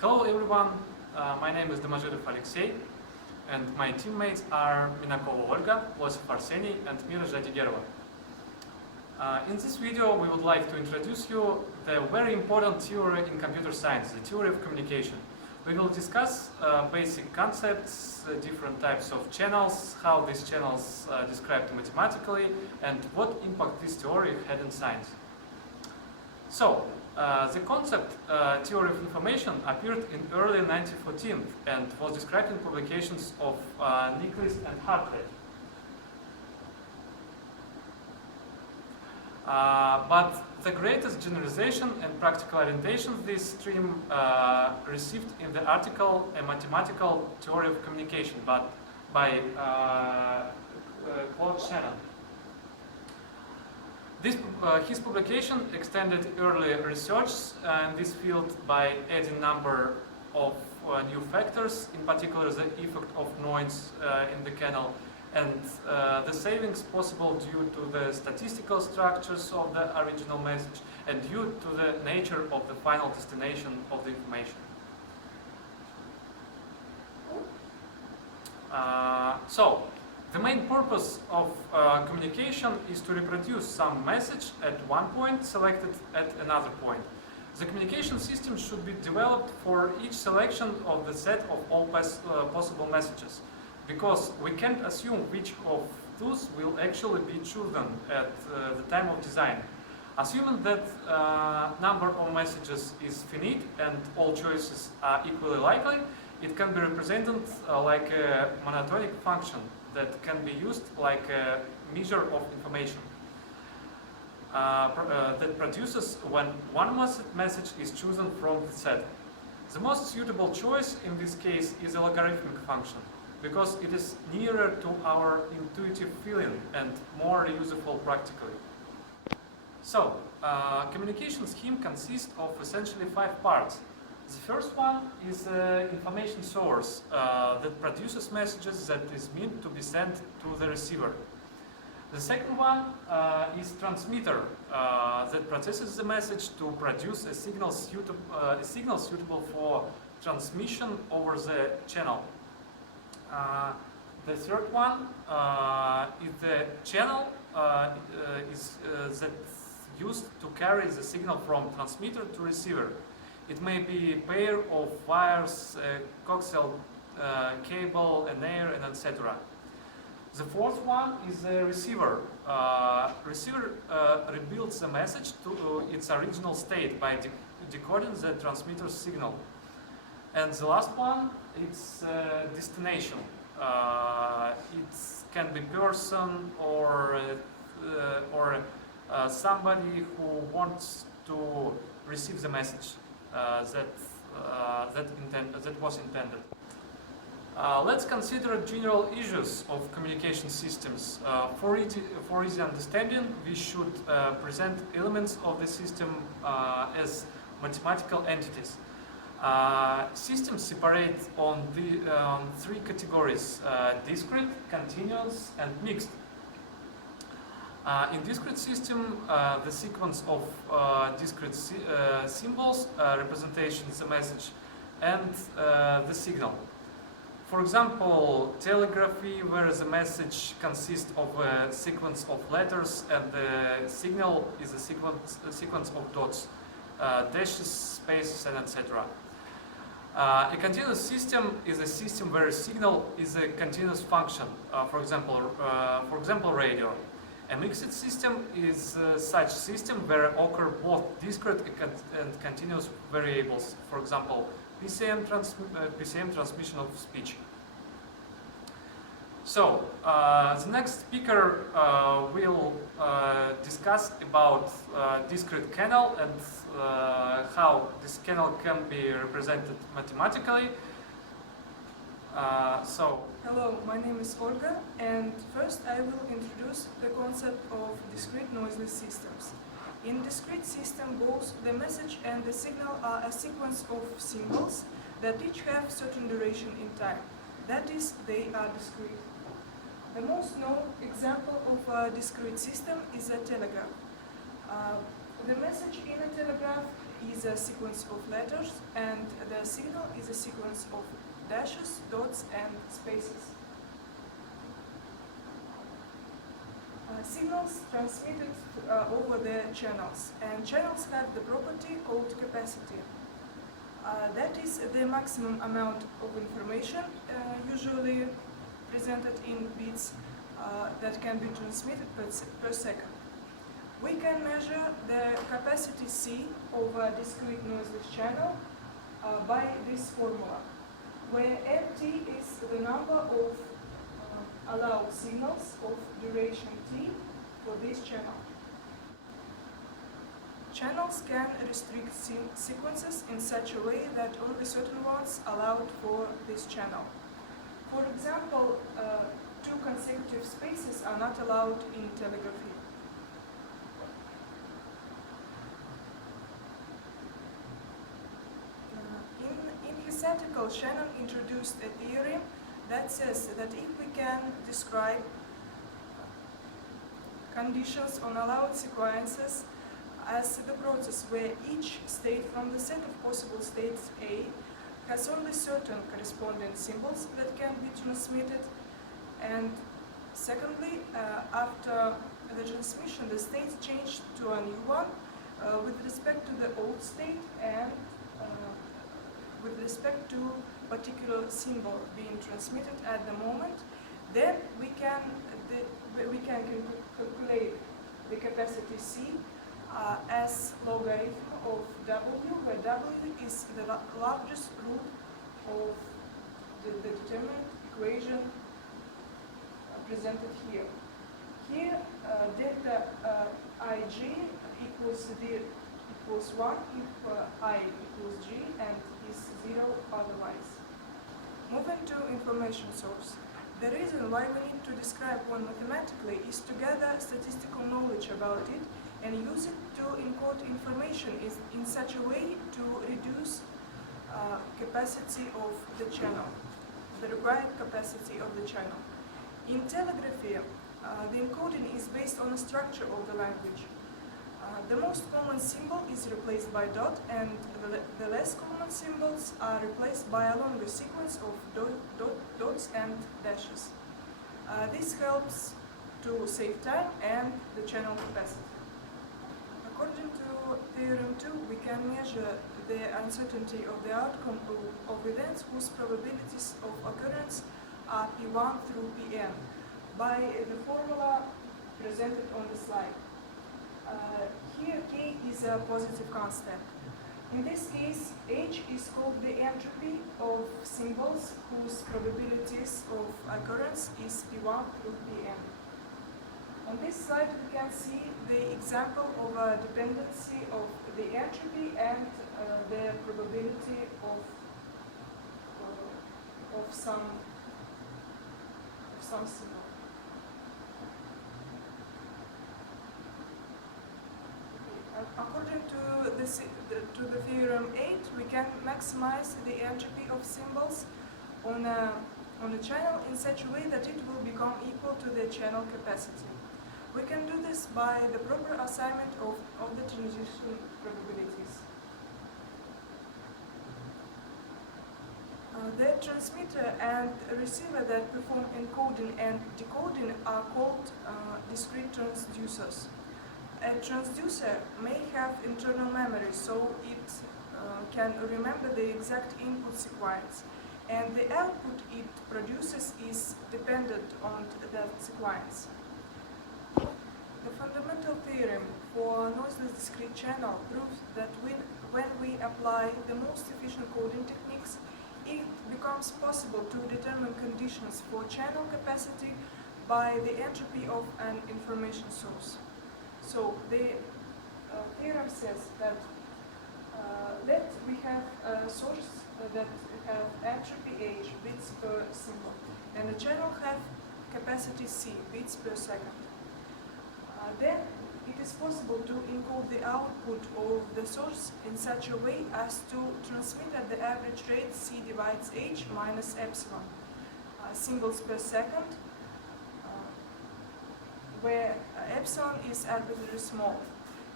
Hello everyone, my name is Domozhirov Alexey, and my teammates are Minakova Olga, Losev Arseny, and Mira Zhadigerova. In this video we would like to introduce you the very important theory in computer science, the theory of communication. We will discuss basic concepts, different types of channels, how these channels are described mathematically, and what impact this theory had in science. So, the concept theory of information appeared in early 1914 and was described in publications of Nicholas and Hartley. But the greatest generalization and practical orientation this stream received in the article A Mathematical Theory of Communication by Shannon. His publication extended early research in this field by adding a number of new factors, in particular the effect of noise in the kernel, and the savings possible due to the statistical structures of the original message and due to the nature of the final destination of the information. The main purpose of communication is to reproduce some message at one point selected at another point. The communication system should be developed for each selection of the set of all possible messages, because we can't assume which of those will actually be chosen at the time of design. Assuming that number of messages is finite and all choices are equally likely, it can be represented like a monotonic function that can be used like a measure of information that produces when one message is chosen from the set. The most suitable choice in this case is a logarithmic function, because it is nearer to our intuitive feeling and more useful practically. So, communication scheme consists of essentially 5 parts. The first one is an information source that produces messages that is meant to be sent to the receiver. The second one is transmitter that processes the message to produce a signal suitable for transmission over the channel. The third one is the channel that's used to carry the signal from transmitter to receiver. It may be a pair of wires, a coaxial cable, an air, and etc. The fourth one is the receiver. Receiver rebuilds the message to its original state by decoding the transmitter's signal. And the last one is destination. It can be person or somebody who wants to receive the message that was intended. Let's consider general issues of communication systems. For easy understanding, we should present elements of the system as mathematical entities. Systems separate on the 3 categories: discrete, continuous, and mixed. In discrete system, the sequence of discrete symbols representations the message and the signal. For example, telegraphy, where the message consists of a sequence of letters and the signal is a sequence of dots, dashes, spaces, and etc. A continuous system is a system where a signal is a continuous function. For example, radio. A mixed system is such system where occur both discrete and continuous variables. For example, PCM transmission of speech. So, the next speaker will discuss about discrete kernel and how this kernel can be represented mathematically. Hello, my name is Olga, and first I will introduce the concept of discrete noiseless systems. In discrete system, both the message and the signal are a sequence of symbols that each have certain duration in time. That is, they are discrete. The most known example of a discrete system is a telegraph. The message in a telegraph is a sequence of letters, and the signal is a sequence of dashes, dots, and spaces. Signals transmitted over the channels, and channels have the property called capacity. That is the maximum amount of information, usually presented in bits, that can be transmitted per second. We can measure the capacity C of a discrete noiseless channel by this formula, where Mt is the number of allowed signals of duration T for this channel. Channels can restrict sequences in such a way that only certain ones allowed for this channel. For example, two consecutive spaces are not allowed in telegraphy. In his article, Shannon introduced a theorem that says that if we can describe conditions on allowed sequences as the process where each state from the set of possible states A has only certain corresponding symbols that can be transmitted, and secondly, after the transmission, the state changed to a new one with respect to the old state and with respect to particular symbol being transmitted at the moment, then we can calculate the capacity C as logarithm of W, where W is the largest root of the determinant equation presented here. Here, delta Ig equals 1 if I equals G and is 0 otherwise. Moving to information source. The reason why we need to describe one mathematically is to gather statistical knowledge about it and use it to encode information in such a way to reduce capacity of the channel, the required capacity of the channel. In telegraphy, the encoding is based on the structure of the language. The most common symbol is replaced by dot, and the less common symbols are replaced by a longer sequence of dots and dashes. This helps to save time and the channel capacity. According to Theorem 2, we can measure the uncertainty of the outcome of events whose probabilities of occurrence are P1 through Pn by the formula presented on the slide. Here K is a positive constant. In this case, H is called the entropy of symbols whose probabilities of occurrence is P1 through Pn. On this slide we can see the example of a dependency of the entropy and the probability of some symbol. According to the theorem 8, we can maximize the entropy of symbols on a channel in such a way that it will become equal to the channel capacity. We can do this by the proper assignment of the transition probabilities. The transmitter and receiver that perform encoding and decoding are called discrete transducers. A transducer may have internal memory, so it can remember the exact input sequence, and the output it produces is dependent on that sequence. The fundamental theorem for a noiseless discrete channel proves that when we apply the most efficient coding techniques, it becomes possible to determine conditions for channel capacity by the entropy of an information source. So the theorem says that let we have a source that have entropy H bits per symbol, and the channel have capacity C bits per second. Then it is possible to encode the output of the source in such a way as to transmit at the average rate C divides H minus epsilon symbols per second, where epsilon is arbitrarily small.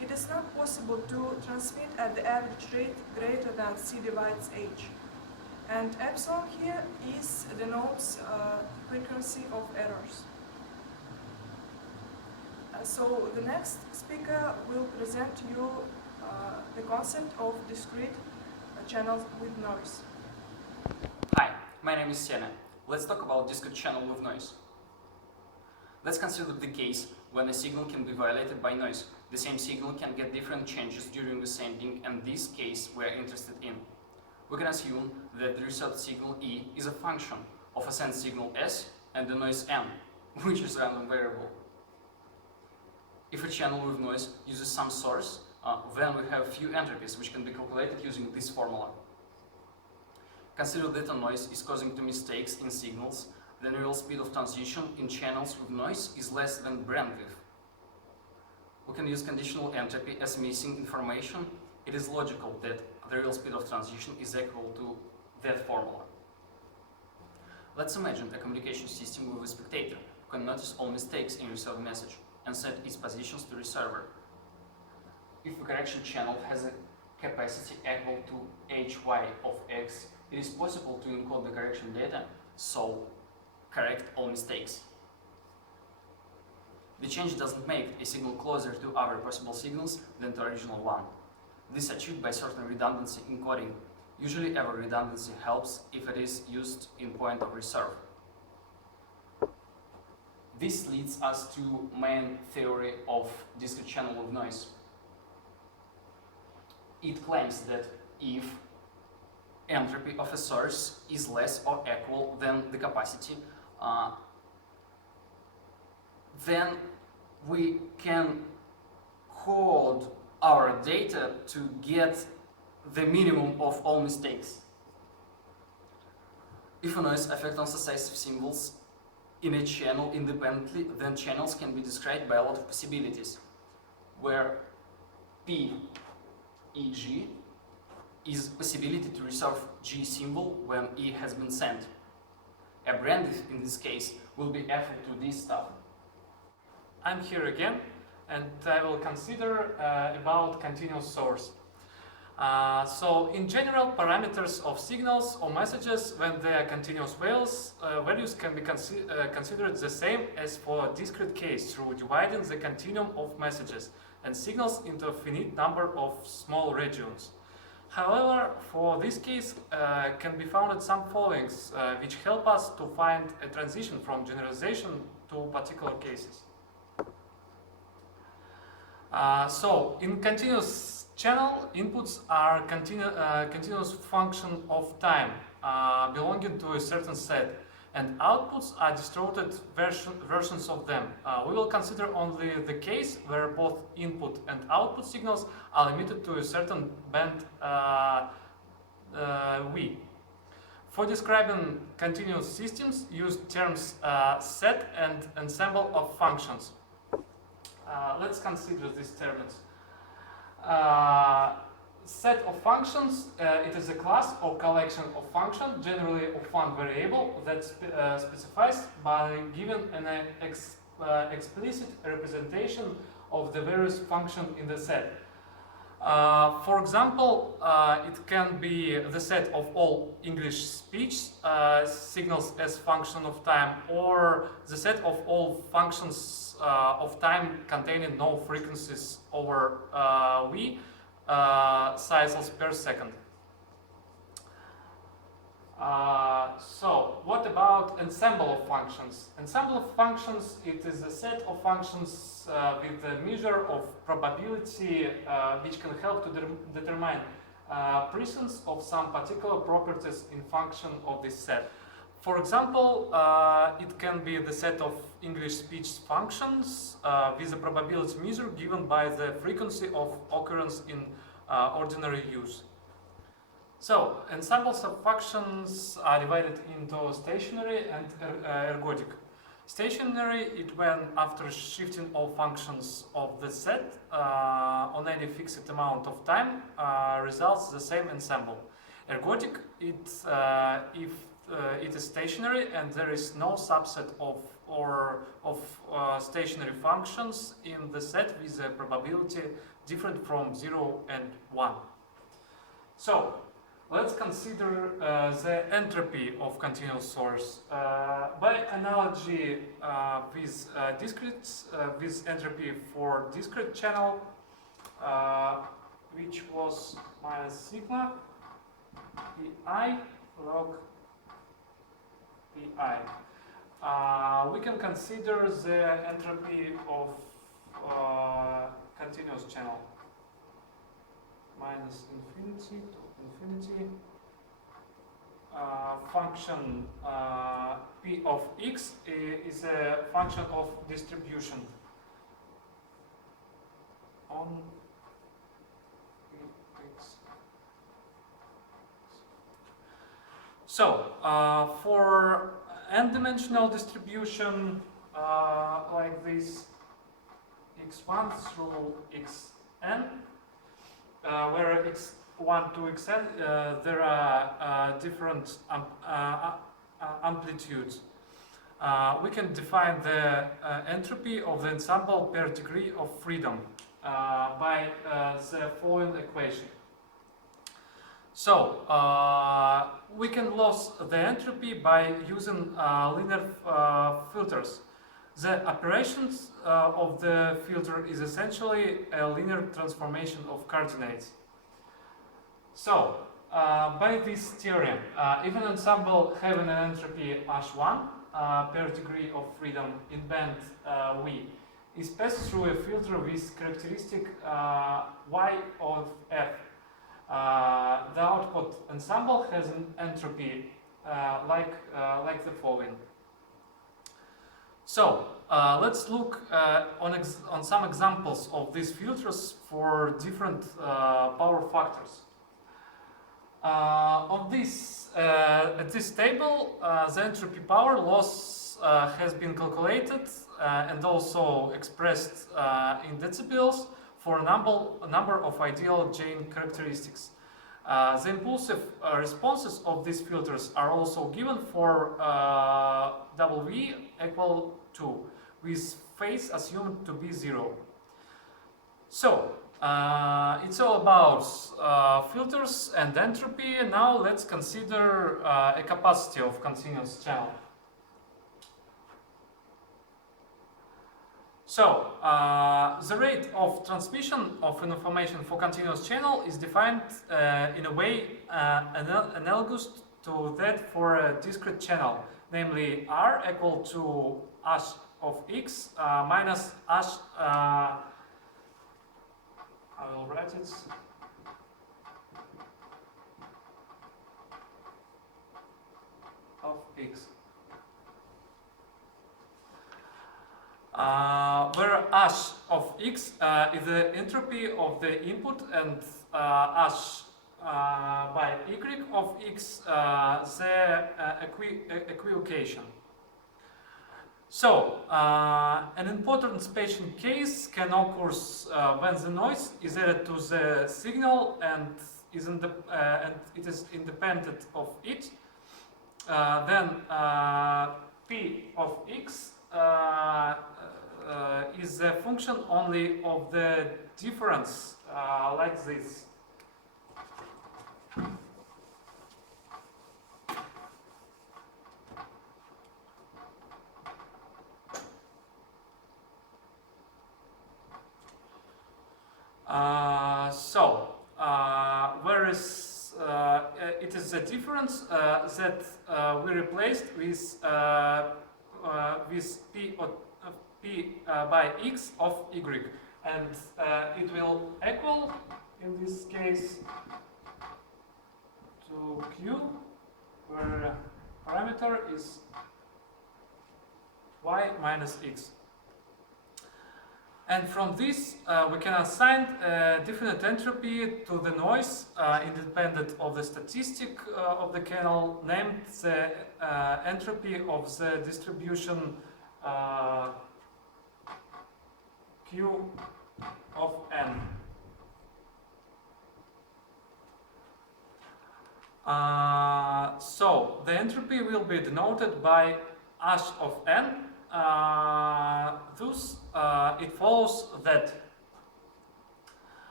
it is not possible to transmit at the average rate greater than c divides h. And epsilon here denotes frequency of errors. So the next speaker will present to you the concept of discrete channels with noise. Hi, my name is Shannon. Let's talk about discrete channel with noise. Let's consider the case when a signal can be violated by noise. The same signal can get different changes during the sending, and this case we are interested in. We can assume that the received signal E is a function of a sent signal S and the noise N, which is a random variable. If a channel with noise uses some source, then we have few entropies which can be calculated using this formula. Consider that a noise is causing two mistakes in signals, then real speed of transition in channels with noise is less than bandwidth. We can use conditional entropy as missing information. It is logical that the real speed of transition is equal to that formula. Let's imagine a communication system with a spectator who can notice all mistakes in received message and set its positions to receiver. If the correction channel has a capacity equal to hy of x, it is possible to encode the correction data, so correct all mistakes. The change doesn't make a signal closer to other possible signals than the original one. This is achieved by certain redundancy in coding. Usually every redundancy helps if it is used in point of reserve. This leads us to main theory of discrete channel with noise. It claims that if entropy of a source is less or equal than the capacity, then we can code our data to get the minimum of all mistakes. If a noise affects on successive symbols in a channel independently, then channels can be described by a lot of possibilities, where P, e.g., is possibility to resolve G symbol when E has been sent. A bandwidth in this case will be equal to this stuff. I'm here again, and I will consider about continuous source. So in general, parameters of signals or messages, when they are continuous values can be considered the same as for a discrete case through dividing the continuum of messages and signals into a finite number of small regions. However, for this case can be found some followings which help us to find a transition from generalization to particular cases. So in continuous channel, inputs are continuous function of time belonging to a certain set, and outputs are distorted versions of them. We will consider only the case where both input and output signals are limited to a certain band V. For describing continuous systems, use terms set and ensemble of functions. Let's consider these terms. Set of functions, it is a class or collection of functions, generally of one variable, that specifies by given an explicit representation of the various functions in the set. For example, it can be the set of all English speech signals as function of time, or the set of all functions of time containing no frequencies over V cycles per second. So what about ensemble of functions? Ensemble of functions, it is a set of functions with a measure of probability which can help to determine presence of some particular properties in function of this set. For example, it can be the set of English speech functions with a probability measure given by the frequency of occurrence in ordinary use. So, ensembles of functions are divided into stationary and ergodic. Stationary, it when after shifting all functions of the set on any fixed amount of time results the same ensemble. Ergodic, it's if it is stationary and there is no subset of stationary functions in the set with a probability different from 0 and 1. So, let's consider the entropy of continuous source. By analogy with with entropy for discrete channel, which was minus sigma pi log pi. We can consider the entropy of continuous channel minus infinity to infinity. Function p of x is a function of distribution on x. So for n-dimensional distribution like this, x1 through xn, where x1 to xn there are different amplitudes. We can define the entropy of the ensemble per degree of freedom by the following equation. So we can lose the entropy by using linear filters. The operations of the filter is essentially a linear transformation of coordinates. So by this theorem, if an ensemble having an entropy H1 per degree of freedom in band V is passed through a filter with characteristic y of f, the output ensemble has an entropy like the following. So let's look on some examples of these filters for different power factors. At this table, the entropy power loss has been calculated and also expressed in decibels for a number of ideal chain characteristics. The impulsive responses of these filters are also given for W equal to, with phase assumed to be 0. So, it's all about filters and entropy. Now let's consider a capacity of continuous channel. So, the rate of transmission of information for continuous channel is defined in a way analogous to that for a discrete channel, namely R equal to h of x minus h, I will write it, of x. Where h of x is the entropy of the input and h by y of x the equivocation. So, an important spatial case can occur when the noise is added to the signal and it is independent of it. Then p of x is a function only of the difference, like this. Whereas it is the difference that we replaced with p by x of y, and it will equal in this case to q, where parameter is y minus x. And from this, we can assign a definite entropy to the noise independent of the statistic of the kernel, named the entropy of the distribution Q of n. So the entropy will be denoted by h of n. Thus, it follows that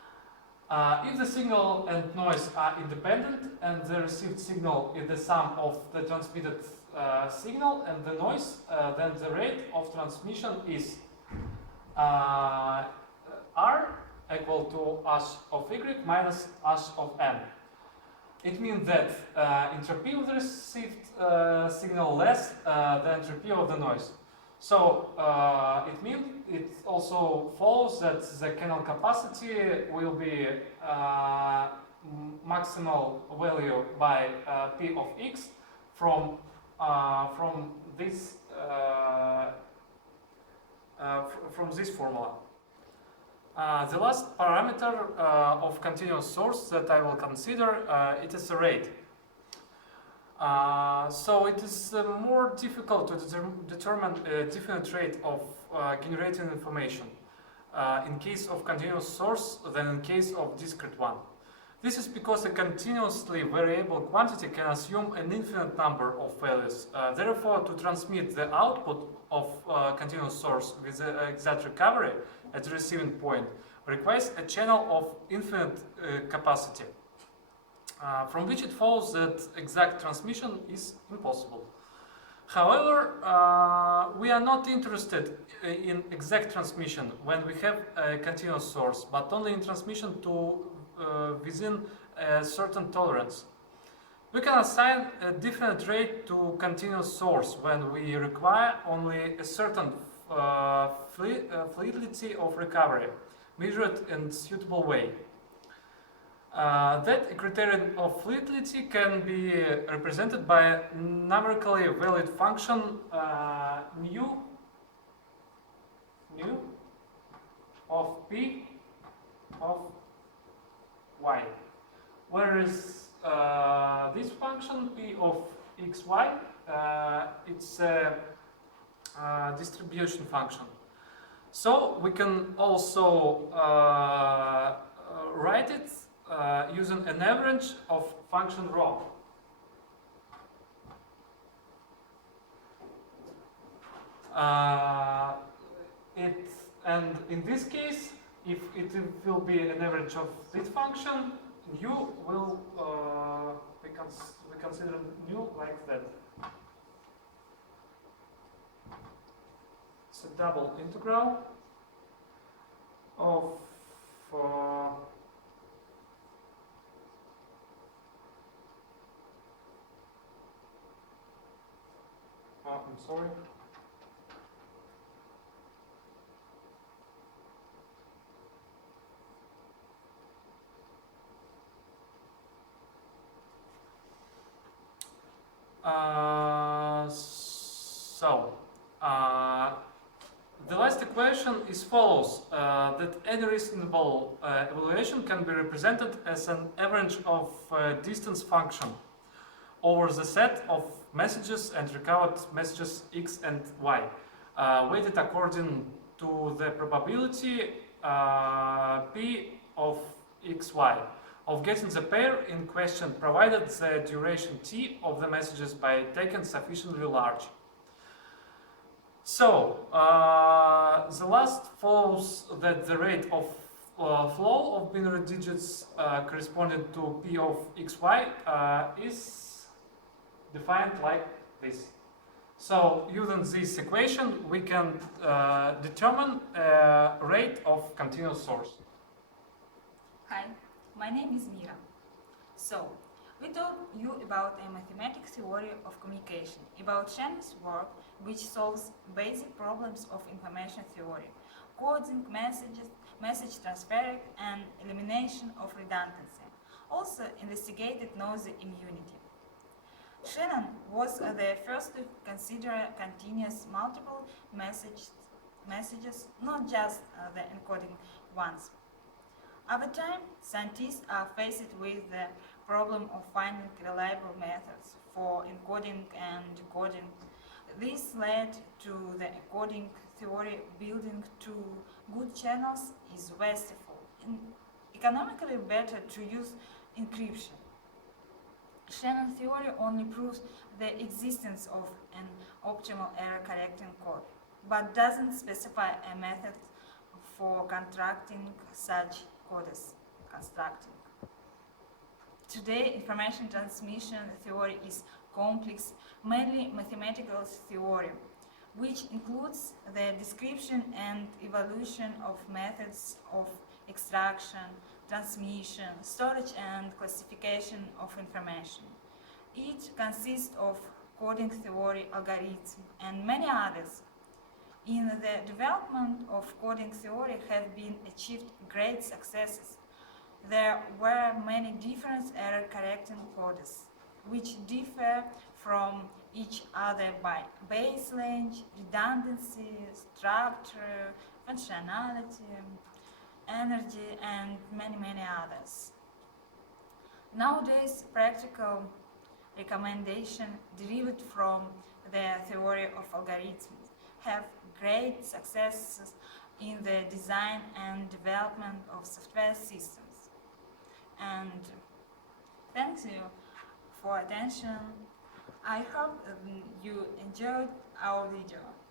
If the signal and noise are independent and the received signal is the sum of the transmitted signal and the noise, then the rate of transmission is R equal to h of y minus h of n. It means that entropy of the received signal less than entropy of the noise. So it also follows that the canal capacity will be maximal value by p of x from this formula. The last parameter of continuous source that I will consider it is the rate. So it is more difficult to determine a definite rate of generating information in case of continuous source than in case of discrete one. This is because a continuously variable quantity can assume an infinite number of values. Therefore, to transmit the output of continuous source with the exact recovery at the receiving point requires a channel of infinite capacity. From which it follows that exact transmission is impossible. However, we are not interested in exact transmission when we have a continuous source, but only in transmission to within a certain tolerance. We can assign a definite rate to continuous source when we require only a certain fluidity of recovery, measured in a suitable way. That criterion of fluidity can be represented by a numerically valid function nu of p of y, whereas this function p of xy it's a distribution function. So we can also write it using an average of function rho. And in this case, if it will be an average of this function, u will we consider nu like that. It's a double integral of I'm sorry. The last equation is follows that any reasonable evaluation can be represented as an average of distance function over the set of messages and recovered messages x and y, weighted according to the probability p of xy of getting the pair in question, provided the duration t of the messages by taken sufficiently large. So the last follows that the rate of flow of binary digits corresponding to p of xy is defined like this. So using this equation, we can determine a rate of continuous source. Hi, my name is Mira. So, we told you about a mathematical theory of communication, about Shannon's work, which solves basic problems of information theory, coding messages, message transfer, and elimination of redundancy. Also investigated noisy immunity. Shannon was the first to consider continuous multiple messages, not just the encoding ones. Over time, scientists are faced with the problem of finding reliable methods for encoding and decoding. This led to the encoding theory building two good channels is wasteful and economically better to use encryption. Shannon theory only proves the existence of an optimal error correcting code, but doesn't specify a method for constructing such codes. constructing. Today, information transmission theory is complex, mainly mathematical theory, which includes the description and evaluation of methods of extraction, transmission, storage and classification of information. It consists of coding theory, algorithms, and many others. In the development of coding theory have been achieved great successes. There were many different error-correcting codes, which differ from each other by base length, redundancy, structure, functionality, energy, and many others. Nowadays, practical recommendation derived from the theory of algorithms have great successes in the design and development of software systems. And thank you for attention. I hope you enjoyed our video.